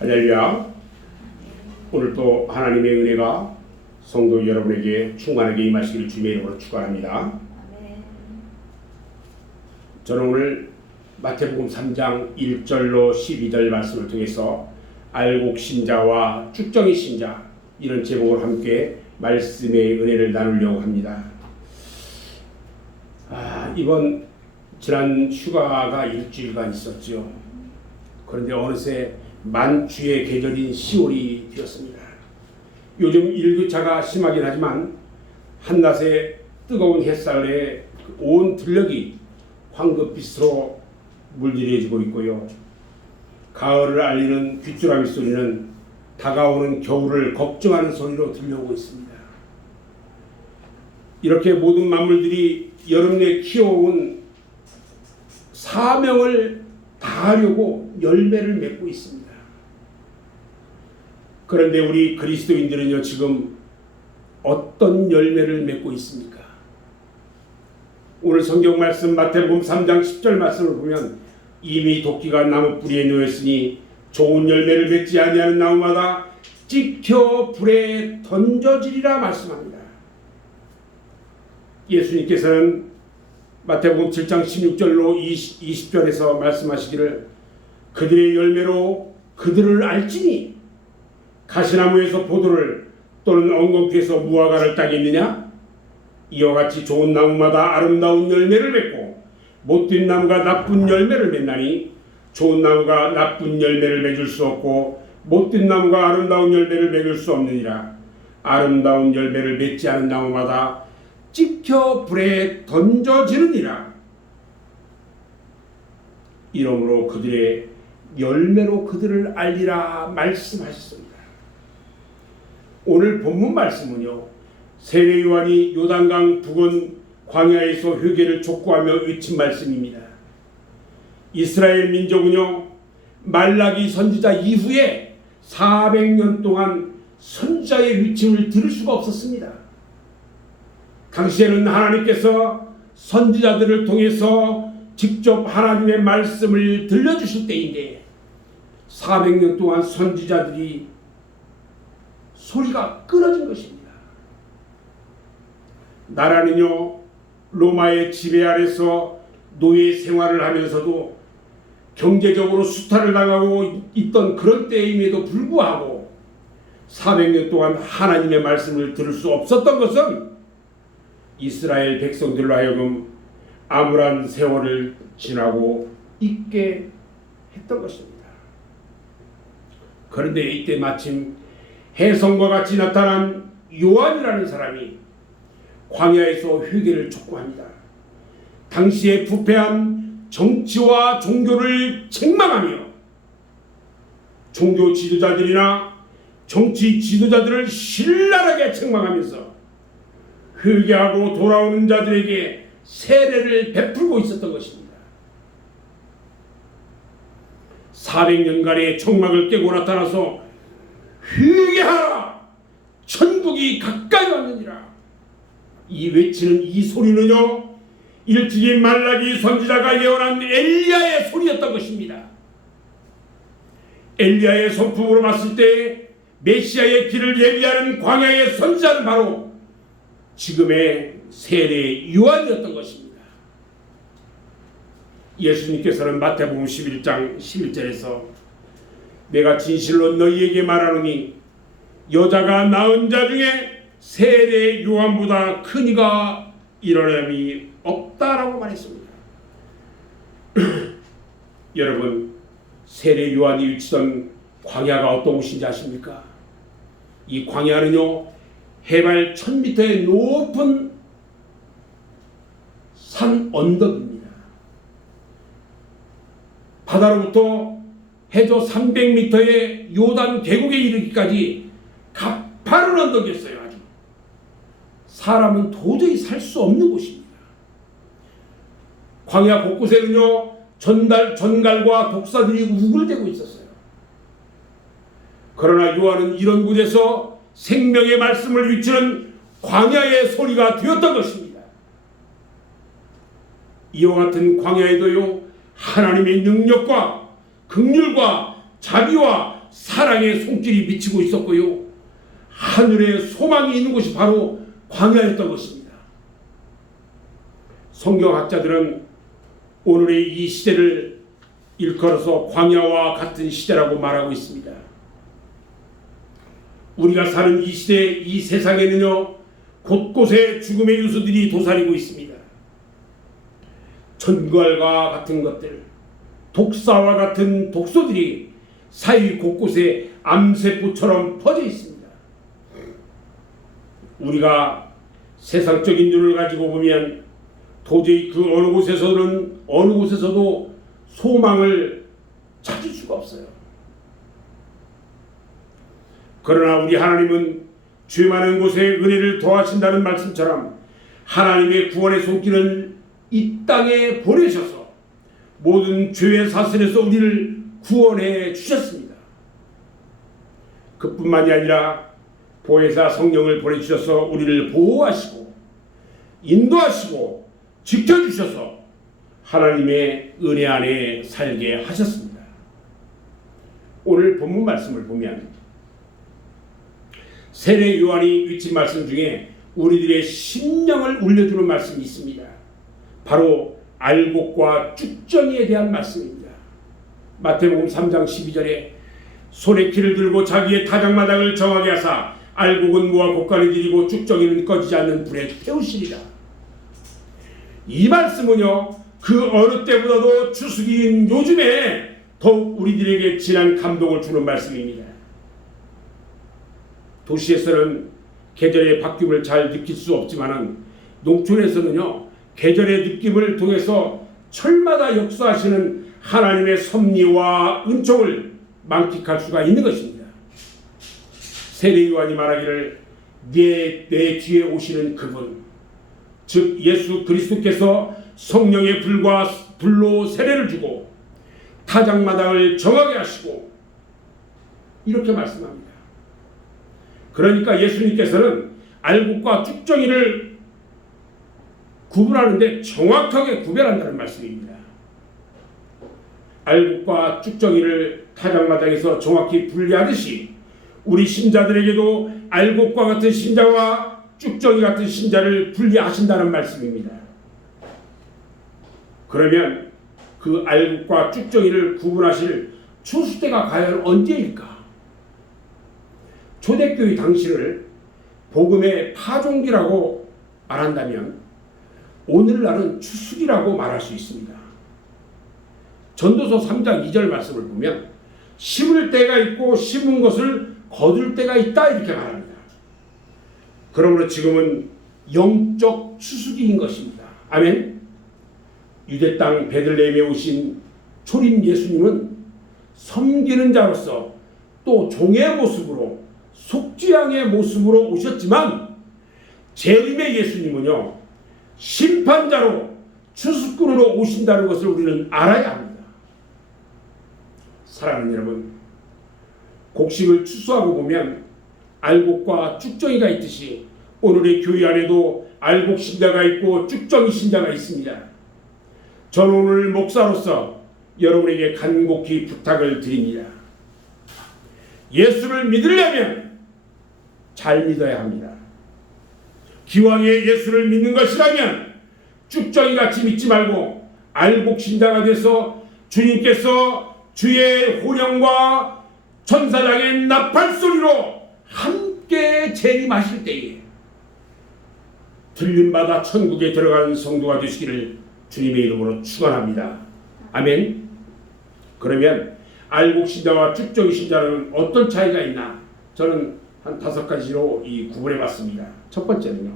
할렐루야. 오늘 또 하나님의 은혜가 성도 여러분에게 충만하게 임하시기를 주님의 이름으로 축원합니다. 저는 오늘 마태복음 3장 1절로 12절 말씀을 통해서 알곡 신자와 쭉정이 신자, 이런 제목으로 함께 말씀의 은혜를 나누려고 합니다. 이번 지난 휴가가 일주일간 있었죠. 그런데 어느새 만주의 계절인 10월이 되었습니다. 요즘 일교차가 심하긴 하지만 한낮의 뜨거운 햇살에 온 들녘이 황급빛으로 물들여지고 있고요. 가을을 알리는 귀뚜라미 소리는 다가오는 겨울을 걱정하는 소리로 들려오고 있습니다. 이렇게 모든 만물들이 여름 내 키워온 사명을 다하려고 열매를 맺고 있습니다. 그런데 우리 그리스도인들은요, 지금 어떤 열매를 맺고 있습니까? 오늘 성경 말씀 마태복음 3장 10절 말씀을 보면 이미 도끼가 나무 뿌리에 놓였으니 좋은 열매를 맺지 아니하는 나무마다 찍혀 불에 던져지리라 말씀합니다. 예수님께서는 마태복음 7장 16절로 20절에서 말씀하시기를 그들의 열매로 그들을 알지니 가시나무에서 포도를 또는 엉겅퀴에서 무화과를 따겠느냐? 이와 같이 좋은 나무마다 아름다운 열매를 맺고 못된 나무가 나쁜 열매를 맺나니 좋은 나무가 나쁜 열매를 맺을 수 없고 못된 나무가 아름다운 열매를 맺을 수 없느니라. 아름다운 열매를 맺지 않은 나무마다 찍혀 불에 던져지느니라. 이러므로 그들의 열매로 그들을 알리라 말씀하셨습니다. 오늘 본문 말씀은요, 세례 요한이 요단강 부근 광야에서 회개를 촉구하며 외친 말씀입니다. 이스라엘 민족은요, 말라기 선지자 이후에 400년 동안 선지자의 위침을 들을 수가 없었습니다. 당시에는 하나님께서 선지자들을 통해서 직접 하나님의 말씀을 들려주실 때인데 400년 동안 선지자들이 소리가 끊어진 것입니다. 나라는요, 로마의 지배 아래서 노예 생활을 하면서도 경제적으로 수탈을 당하고 있던 그런 때임에도 불구하고 400년 동안 하나님의 말씀을 들을 수 없었던 것은 이스라엘 백성들로 하여금 암울한 세월을 지나고 있게 했던 것입니다. 그런데 이때 마침 혜성과 같이 나타난 요한이라는 사람이 광야에서 회개를 촉구합니다. 당시에 부패한 정치와 종교를 책망하며 종교 지도자들이나 정치 지도자들을 신랄하게 책망하면서 회개하고 돌아오는 자들에게 세례를 베풀고 있었던 것입니다. 400년간의 청막을 깨고 나타나서 회개하라! 천국이 가까이 왔느니라! 이 외치는 이 소리는요, 일찍이 말라기 선지자가 예언한 엘리야의 소리였던 것입니다. 엘리야의 성품으로 봤을 때 메시아의 길을 예비하는 광야의 선지자는 바로 지금의 세례 요한이었던 것입니다. 예수님께서는 마태복음 11장 11절에서 내가 진실로 너희에게 말하노니 여자가 낳은 자 중에 세례 요한보다 큰 이가 일어남이 없다라고 말했습니다. 여러분, 세례 요한이 위치던 광야가 어떤 곳인지 아십니까? 이 광야는요, 해발 1000m의 높은 산 언덕입니다. 바다로부터 해저 300m의 요단 계곡에 이르기까지 가파른 언덕이었어요. 아주 사람은 도저히 살 수 없는 곳입니다. 광야 곳곳에는요, 전갈과 독사들이 우글대고 있었어요. 그러나 요한은 이런 곳에서 생명의 말씀을 위치는 광야의 소리가 되었던 것입니다. 이와 같은 광야에도요, 하나님의 능력과 긍휼과 자비와 사랑의 손길이 비치고 있었고요. 하늘에 소망이 있는 곳이 바로 광야였던 것입니다. 성경학자들은 오늘의 이 시대를 일컬어서 광야와 같은 시대라고 말하고 있습니다. 우리가 사는 이 시대, 이 세상에는요, 곳곳에 죽음의 요소들이 도사리고 있습니다. 전갈과 같은 것들, 독사와 같은 독소들이 사회 곳곳에 암세포처럼 퍼져 있습니다. 우리가 세상적인 눈을 가지고 보면 도저히 그 어느 곳에서도 소망을 찾을 수가 없어요. 그러나 우리 하나님은 죄 많은 곳에 은혜를 더하신다는 말씀처럼 하나님의 구원의 손길을 이 땅에 보내셔서 모든 죄의 사슬에서 우리를 구원해 주셨습니다. 그뿐만이 아니라 보혜사 성령을 보내주셔서 우리를 보호하시고 인도하시고 지켜주셔서 하나님의 은혜 안에 살게 하셨습니다. 오늘 본문 말씀을 보면 세례 요한이 위친 말씀 중에 우리들의 심령을 울려주는 말씀이 있습니다. 바로 알곡과 쭉정이에 대한 말씀입니다. 마태복음 3장 12절에 손에 키를 들고 자기의 타작마당을 정하게 하사 알곡은 모아 곳간에 들이고 쭉정이는 꺼지지 않는 불에 태우시리라. 이 말씀은요, 그 어느 때보다도 추수기인 요즘에 더욱 우리들에게 진한 감동을 주는 말씀입니다. 도시에서는 계절의 바뀜을 잘 느낄 수 없지만 농촌에서는요, 계절의 느낌을 통해서 철마다 역사하시는 하나님의 섭리와 은총을 만끽할 수가 있는 것입니다. 세례 요한이 말하기를 내 뒤에 오시는 그분, 즉 예수 그리스도께서 성령의 불로 세례를 주고 타작마당을 정하게 하시고 이렇게 말씀합니다. 그러니까 예수님께서는 알곡과 쭉정이를 구분하는데 정확하게 구별한다는 말씀입니다. 알곡과 쭉정이를 타작마당에서 정확히 분리하듯이 우리 신자들에게도 알곡과 같은 신자와 쭉정이 같은 신자를 분리하신다는 말씀입니다. 그러면 그 알곡과 쭉정이를 구분하실 추수 때가 과연 언제일까? 초대교회 당시를 복음의 파종기라고 말한다면 오늘날은 추수기라고 말할 수 있습니다. 전도서 3장 2절 말씀을 보면 심을 때가 있고 심은 것을 거둘 때가 있다 이렇게 말합니다. 그러므로 지금은 영적 추수기인 것입니다. 아멘. 유대 땅 베들레헴에 오신 초림 예수님은 섬기는 자로서 또 종의 모습으로 속죄양의 모습으로 오셨지만 재림의 예수님은요, 심판자로 추수꾼으로 오신다는 것을 우리는 알아야 합니다. 사랑하는 여러분, 곡식을 추수하고 보면 알곡과 쭉정이가 있듯이 오늘의 교회 안에도 알곡 신자가 있고 쭉정이 신자가 있습니다. 저는 오늘 목사로서 여러분에게 간곡히 부탁을 드립니다. 예수를 믿으려면 잘 믿어야 합니다. 기왕에 예수를 믿는 것이라면 쭉정이같이 믿지 말고 알곡 신자가 돼서 주님께서 주의 호령과 천사장의 나팔소리로 함께 재림하실 때에 들림받아 천국에 들어가는 성도가 되시기를 주님의 이름으로 축원합니다. 아멘. 그러면 알곡 신자와 쭉정이 신자는 어떤 차이가 있나? 저는 한 5가지로 구분해 봤습니다. 첫 번째는요,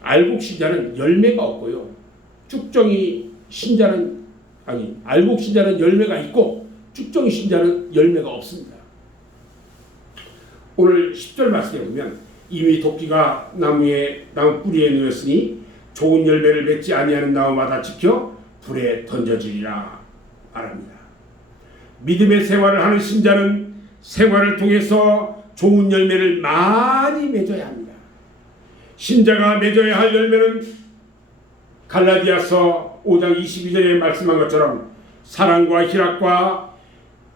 알곡 신자는 열매가 없고요, 알곡 신자는 열매가 있고 쭉정이 신자는 열매가 없습니다. 오늘 10절 말씀에 보면 이미 도끼가 나무 뿌리에 놓였으니 좋은 열매를 맺지 아니하는 나무마다 지켜 불에 던져지리라 말합니다. 믿음의 생활을 하는 신자는 생활을 통해서 좋은 열매를 많이 맺어야 합니다. 신자가 맺어야 할 열매는 갈라디아서 5장 22절에 말씀한 것처럼 사랑과 희락과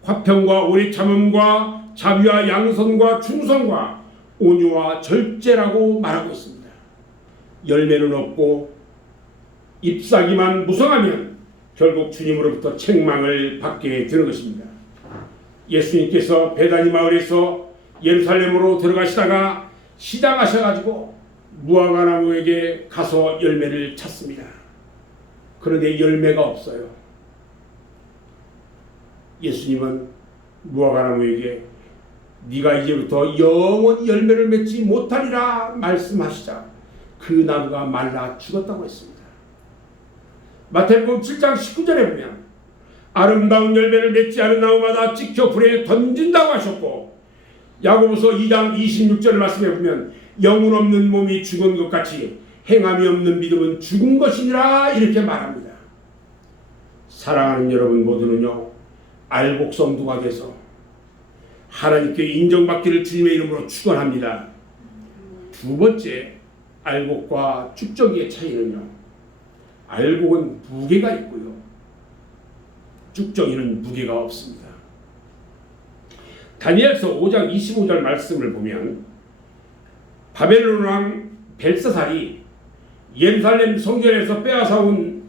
화평과 오래 참음과 자비와 양선과 충성과 온유와 절제라고 말하고 있습니다. 열매는 없고 잎사귀만 무성하면 결국 주님으로부터 책망을 받게 되는 것입니다. 예수님께서 베다니 마을에서 예루살렘으로 들어가시다가 시장하셔가지고 무화과나무에게 가서 열매를 찾습니다. 그런데 열매가 없어요. 예수님은 무화과나무에게 네가 이제부터 영원히 열매를 맺지 못하리라 말씀하시자 그 나무가 말라 죽었다고 했습니다. 마태복음 7장 19절에 보면 아름다운 열매를 맺지 않은 나무마다 찍혀 불에 던진다고 하셨고, 야고보서 2장 26절 말씀에 보면 영혼 없는 몸이 죽은 것 같이 행함이 없는 믿음은 죽은 것이니라 이렇게 말합니다. 사랑하는 여러분 모두는요, 알곡성도가 돼서 하나님께 인정받기를 주님의 이름으로 축원합니다. 두 번째, 알곡과 쭉정이의 차이는요, 알곡은 무게가 있고요, 쭉정이는 무게가 없습니다. 다니엘서 5장 25절 말씀을 보면 바벨론 왕 벨사살이 예루살렘 성전에서 빼앗아온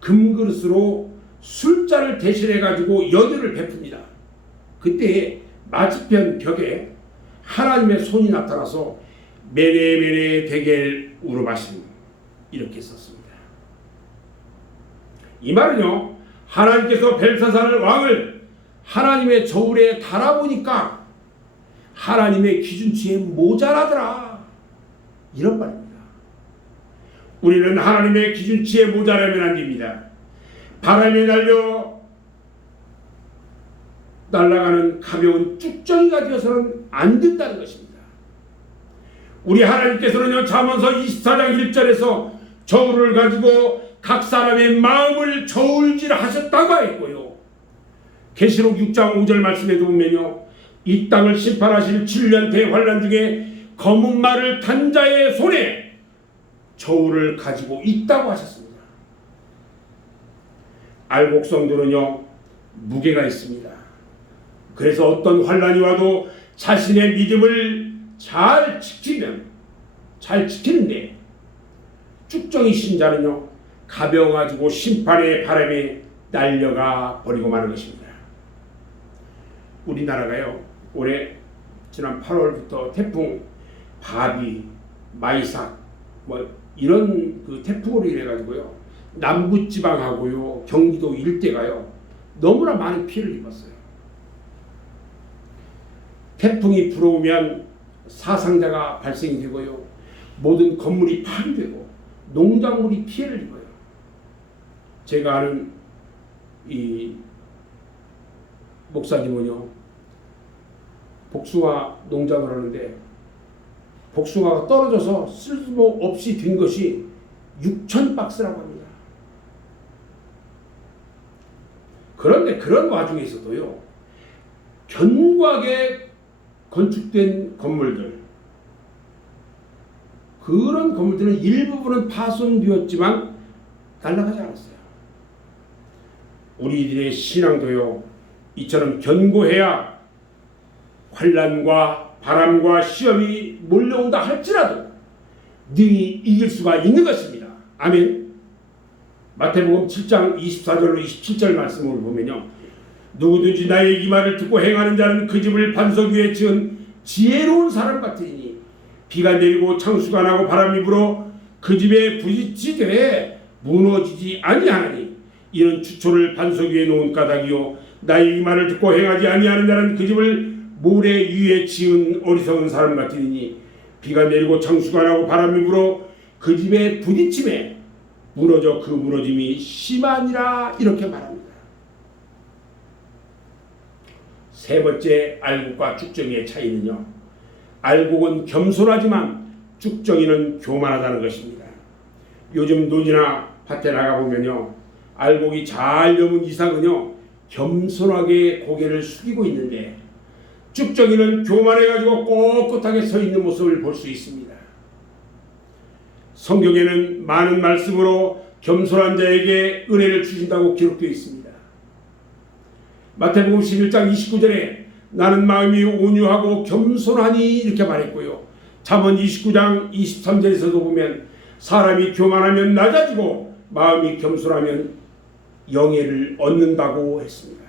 금그릇으로 술잔을 대신해 가지고 연유를 베풉니다. 그때 맞은편 벽에 하나님의 손이 나타나서 메네메네 데겔 우르바심 이렇게 썼습니다. 이 말은요, 하나님께서 벨사살 왕을 하나님의 저울에 달아보니까 하나님의 기준치에 모자라더라 이런 말입니다. 우리는 하나님의 기준치에 모자라면 안 됩니다. 바람에 날아가는 가벼운 쭉정이가 되어서는 안 된다는 것입니다. 우리 하나님께서는요, 잠언서 24장 1절에서 저울을 가지고 각 사람의 마음을 저울질하셨다고 했고요, 계시록 6장 5절 말씀에도 보면요, 이 땅을 심판하실 7년 대환란 중에 검은 말을 탄 자의 손에 저울을 가지고 있다고 하셨습니다. 알곡성도는요, 무게가 있습니다. 그래서 어떤 환란이 와도 자신의 믿음을 잘 지키는데, 쭉정이 신자는요, 가벼워가지고 심판의 바람에 날려가 버리고 마는 것입니다. 우리나라가요, 올해 지난 8월부터 태풍 바비, 마이삭 이런 그 태풍으로 인해 가지고요, 남부지방하고요, 경기도 일대가요, 너무나 많은 피해를 입었어요. 태풍이 불어오면 사상자가 발생이 되고요, 모든 건물이 파괴되고 농작물이 피해를 입어요. 제가 아는 이 목사님은요, 복숭아 농장을 하는데 복숭아가 떨어져서 쓸모없이 된 것이 6,000박스라고 합니다. 그런데 그런 와중에서도요, 견고하게 건축된 건물들, 그런 건물들은 일부분은 파손되었지만 날아가지 않았어요. 우리들의 신앙도요, 이처럼 견고해야 환난과 바람과 시험이 몰려온다 할지라도 능히 이길 수가 있는 것입니다. 아멘. 마태복음 7장 24절로 27절 말씀을 보면요, 누구든지 나의 이 말을 듣고 행하는 자는 그 집을 반석 위에 지은 지혜로운 사람 같으니 비가 내리고 창수가 나고 바람이 불어 그 집에 부딪히되 무너지지 아니하나니 이는 추초를 반석 위에 놓은 까닭이요 나의 이 말을 듣고 행하지 아니하는 자는 그 집을 모래 위에 지은 어리석은 사람 같으니 비가 내리고 창수가 나고 바람이 불어 그 집에 부딪힘에 무너져 그 무너짐이 심하니라 이렇게 말합니다. 세 번째, 알곡과 쭉정이의 차이는요, 알곡은 겸손하지만 쭉정이는 교만하다는 것입니다. 요즘 논이나 밭에 나가보면요, 알곡이 잘 여문 이상은요, 겸손하게 고개를 숙이고 있는데 쭉정이는 교만해가지고 꼿꼿하게 서 있는 모습을 볼 수 있습니다. 성경에는 많은 말씀으로 겸손한 자에게 은혜를 주신다고 기록되어 있습니다. 마태복음 11장 29절에 나는 마음이 온유하고 겸손하니 이렇게 말했고요. 잠언 29장 23절에서도 보면 사람이 교만하면 낮아지고 마음이 겸손하면 영예를 얻는다고 했습니다.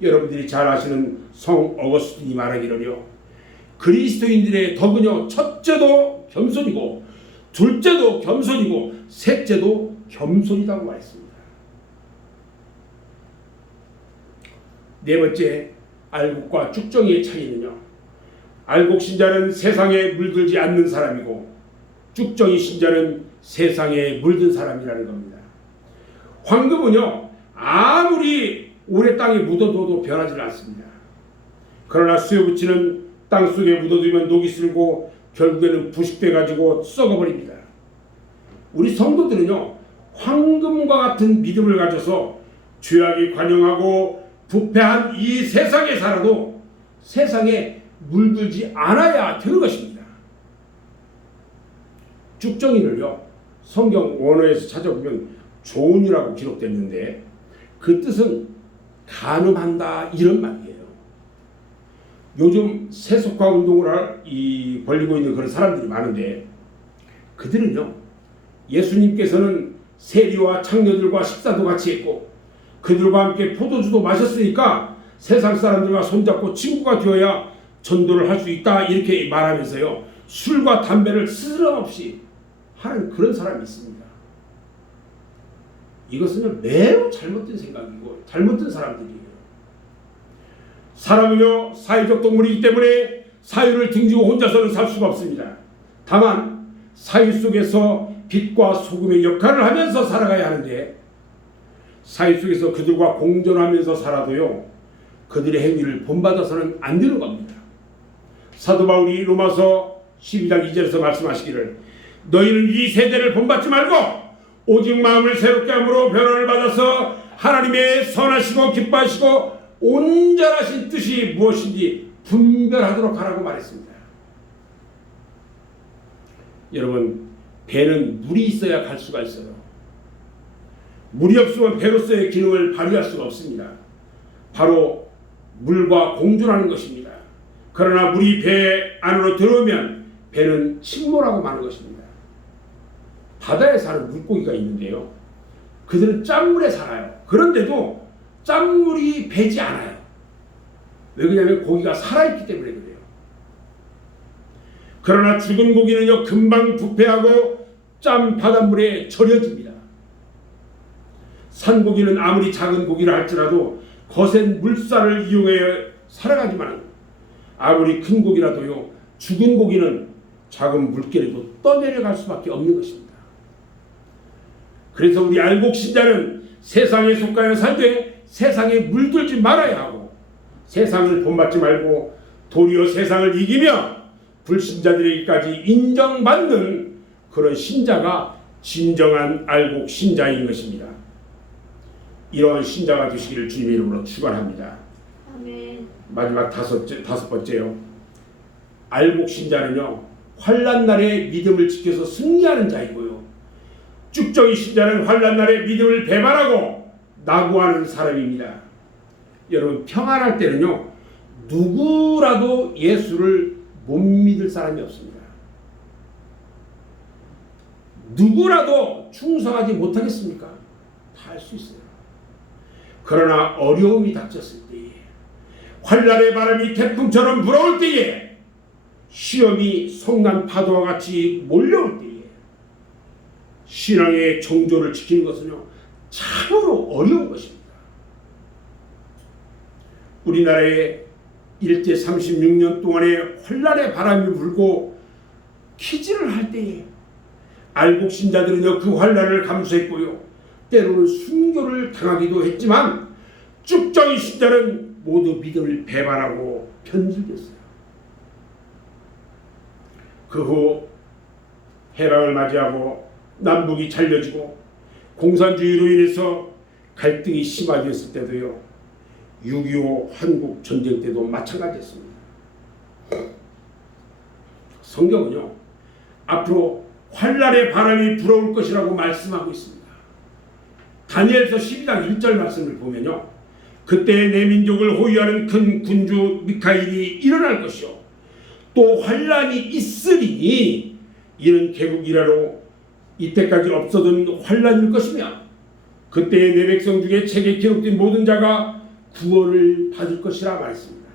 여러분들이 잘 아시는 성 어거스틴이 말하기를요, 그리스도인들의 덕은요 첫째도 겸손이고 둘째도 겸손이고 셋째도 겸손이라고 말했습니다. 네 번째, 알곡과 쭉정이의 차이는요, 알곡 신자는 세상에 물들지 않는 사람이고 쭉정이 신자는 세상에 물든 사람이라는 겁니다. 황금은요 아무리 오래 땅에 묻어둬도 변하지 않습니다. 그러나 수요부치는 땅속에 묻어두면 녹이 슬고 결국에는 부식돼 가지고 썩어버립니다. 우리 성도들은요 황금과 같은 믿음을 가져서 죄악이 관영하고 부패한 이 세상에 살아도 세상에 물들지 않아야 되는 것입니다. 쭉정이를요 성경 원어에서 찾아보면 조은이라고 기록됐는데 그 뜻은 간음한다 이런 말이에요. 요즘 세속화 운동을 벌이고 있는 그런 사람들이 많은데 그들은요 예수님께서는 세리와 창녀들과 식사도 같이 했고 그들과 함께 포도주도 마셨으니까 세상 사람들과 손잡고 친구가 되어야 전도를 할 수 있다 이렇게 말하면서요 술과 담배를 스스럼없이 하는 그런 사람이 있습니다. 이것은 매우 잘못된 생각이고 잘못된 사람들이에요. 사람은요 사회적 동물이기 때문에 사회를 등지고 혼자서는 살 수가 없습니다. 다만 사회 속에서 빛과 소금의 역할을 하면서 살아가야 하는데 사회 속에서 그들과 공존하면서 살아도요 그들의 행위를 본받아서는 안 되는 겁니다. 사도 바울이 로마서 12장 2절에서 말씀하시기를 너희는 이 세대를 본받지 말고 오직 마음을 새롭게 함으로 변화를 받아서 하나님의 선하시고 기뻐하시고 온전하신 뜻이 무엇인지 분별하도록 하라고 말했습니다. 여러분 배는 물이 있어야 갈 수가 있어요. 물이 없으면 배로서의 기능을 발휘할 수가 없습니다. 바로 물과 공존하는 것입니다. 그러나 물이 배 안으로 들어오면 배는 침몰하고 마는 것입니다. 바다에 사는 물고기가 있는데요. 그들은 짠물에 살아요. 그런데도 짠물이 배지 않아요. 왜 그러냐면 고기가 살아있기 때문에 그래요. 그러나 죽은 고기는요 금방 부패하고 짠 바닷물에 절여집니다. 산고기는 아무리 작은 고기를 할지라도 거센 물살을 이용해 살아가지만 아무리 큰 고기라도요 죽은 고기는 작은 물결에도 떠내려갈 수밖에 없는 것입니다. 그래서 우리 알곡 신자는 세상에 속하여 살되 세상에 물들지 말아야 하고 세상을 본받지 말고 도리어 세상을 이기며 불신자들에게까지 인정받는 그런 신자가 진정한 알곡 신자인 것입니다. 이러한 신자가 되시기를 주님의 이름으로 축원합니다. 아멘. 마지막 다섯 번째요. 알곡 신자는요 환난 날에 믿음을 지켜서 승리하는 자이고요. 쭉정이 신자는 환난 날에 믿음을 배반하고 낙오하는 사람입니다. 여러분 평안할 때는요 누구라도 예수를 못 믿을 사람이 없습니다. 누구라도 충성하지 못하겠습니까? 다 할 수 있어요. 그러나 어려움이 닥쳤을 때에 환난의 바람이 태풍처럼 불어올 때에 시험이 성난 파도와 같이 몰려올 때에 신앙의 정조를 지키는 것은요 참으로 어려운 것입니다. 우리나라에 일제 36년 동안의 환난의 바람이 불고 키질을 할 때에 알곡 신자들은요 그 환난을 감수했고요 때로는 순교를 당하기도 했지만 쭉정이 신자는 모두 믿음을 배반하고 편들겼어요. 그 후 해방을 맞이하고 남북이 잘려지고 공산주의로 인해서 갈등이 심화되었을 때도요 6.25 한국 전쟁 때도 마찬가지였습니다. 성경은요 앞으로 환난의 바람이 불어올 것이라고 말씀하고 있습니다. 다니엘서 12장 1절 말씀을 보면요 그때 내 민족을 호위하는 큰 군주 미카엘이 일어날 것이요 또 환란이 있으리니 이는 개국이라로 이때까지 없어던 환란일 것이며 그때 내 백성 중에 책에 기록된 모든 자가 구원을 받을 것이라 말했습니다.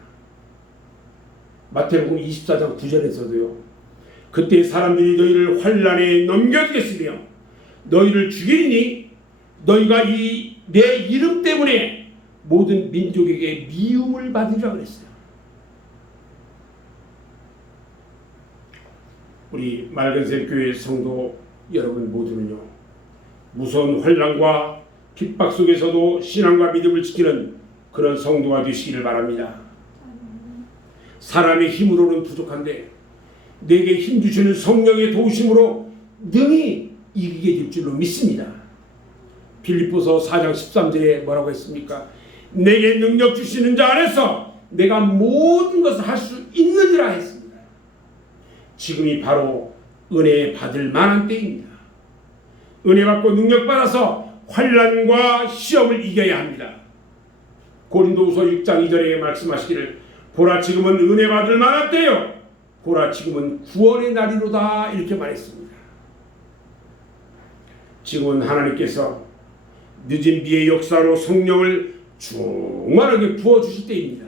마태복음 24장 9절에서도요. 그때 사람들이 너희를 환란에 넘겨주겠으며 너희를 죽이니 너희가 이 내 이름 때문에 모든 민족에게 미움을 받으리라 그랬어요. 우리 맑은샘 교회 성도 여러분 모두는요. 무서운 환란과 핍박 속에서도 신앙과 믿음을 지키는 그런 성도가 되시기를 바랍니다. 사람의 힘으로는 부족한데 내게 힘 주시는 성령의 도우심으로 능히 이기게 될 줄로 믿습니다. 빌립보서 4장 13절에 뭐라고 했습니까? 내게 능력 주시는 자 안에서 내가 모든 것을 할 수 있느니라 했습니다. 지금이 바로 은혜 받을 만한 때입니다. 은혜 받고 능력 받아서 환난과 시험을 이겨야 합니다. 고린도후서 6장 2절에 말씀하시기를 보라 지금은 은혜 받을 만한 때요 보라 지금은 구원의 날이로다 이렇게 말했습니다. 지금은 하나님께서 늦은 비의 역사로 성령을 충만하게 부어주실 때입니다.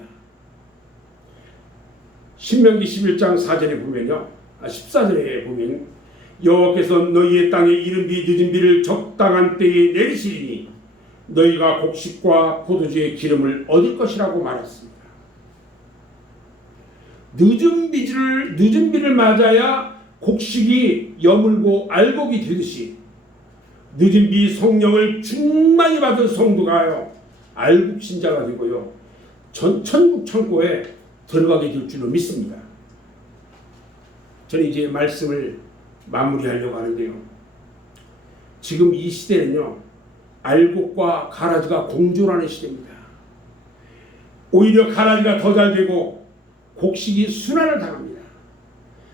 신명기 11장 4절에 보면요 14절에 보면 여호와께서 너희의 땅에 이른 비 늦은 비를 적당한 때에 내리시리니 너희가 곡식과 포도주의 기름을 얻을 것이라고 말했습니다. 늦은 비를 맞아야 곡식이 여물고 알곡이 되듯이 늦은 비 성령을 충만히 받은 성도가요 알곡 신자가 되고요 천국 창고에 들어가게 될 줄로 믿습니다. 저는 이제 말씀을 마무리하려고 하는데요. 지금 이 시대는요 알곡과 가라지가 공존하는 시대입니다. 오히려 가라지가 더 잘 되고 곡식이 순환을 당합니다.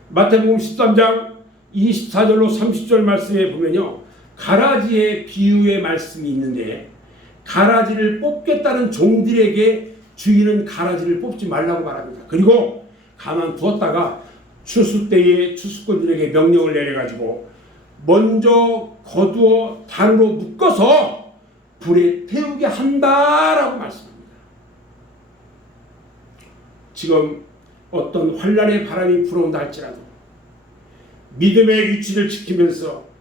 마태복음 13장 24절로 30절 말씀에 보면요 가라지의 비유의 말씀이 있는데 가라지를 뽑겠다는 종들에게 주인은 가라지를 뽑지 말라고 말합니다. 그리고 가만 두었다가 추수 때에 추수꾼들에게 명령을 내려가지고 먼저 거두어 단으로 묶어서 불에 태우게 한다라고 말씀합니다. 지금 어떤 환란의 바람이 불어온다 할지라도 믿음의 위치를 지키면서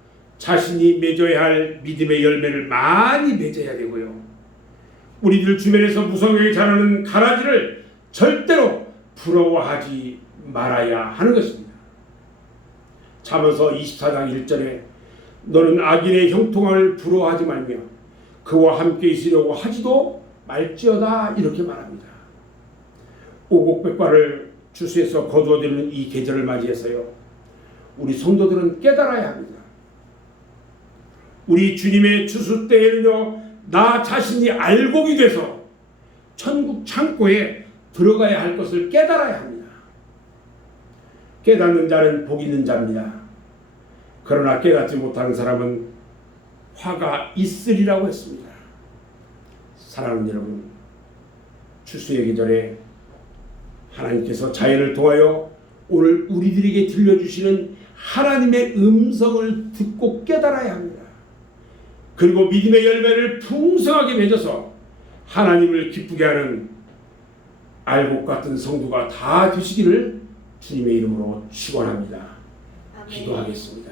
자신이 맺어야 할 믿음의 열매를 많이 맺어야 되고요. 우리들 주변에서 무성하게 자라는 가라지를 절대로 부러워하지 말아야 하는 것입니다. 잠언서 24장 1절에 너는 악인의 형통함을 부러워하지 말며 그와 함께 있으려고 하지도 말지어다 이렇게 말합니다. 오곡백과를 추수해서 거두어들이는 이 계절을 맞이해서요. 우리 성도들은 깨달아야 합니다. 우리 주님의 추수 때에는요. 나 자신이 알곡이 돼서 천국 창고에 들어가야 할 것을 깨달아야 합니다. 깨닫는 자는 복 있는 자입니다. 그러나 깨닫지 못하는 사람은 화가 있으리라고 했습니다. 사랑하는 여러분, 추수의 계절에 하나님께서 자연을 통하여 오늘 우리들에게 들려주시는 하나님의 음성을 듣고 깨달아야 합니다. 그리고 믿음의 열매를 풍성하게 맺어서 하나님을 기쁘게 하는 알곡 같은 성도가 다 되시기를 주님의 이름으로 축원합니다. 기도하겠습니다.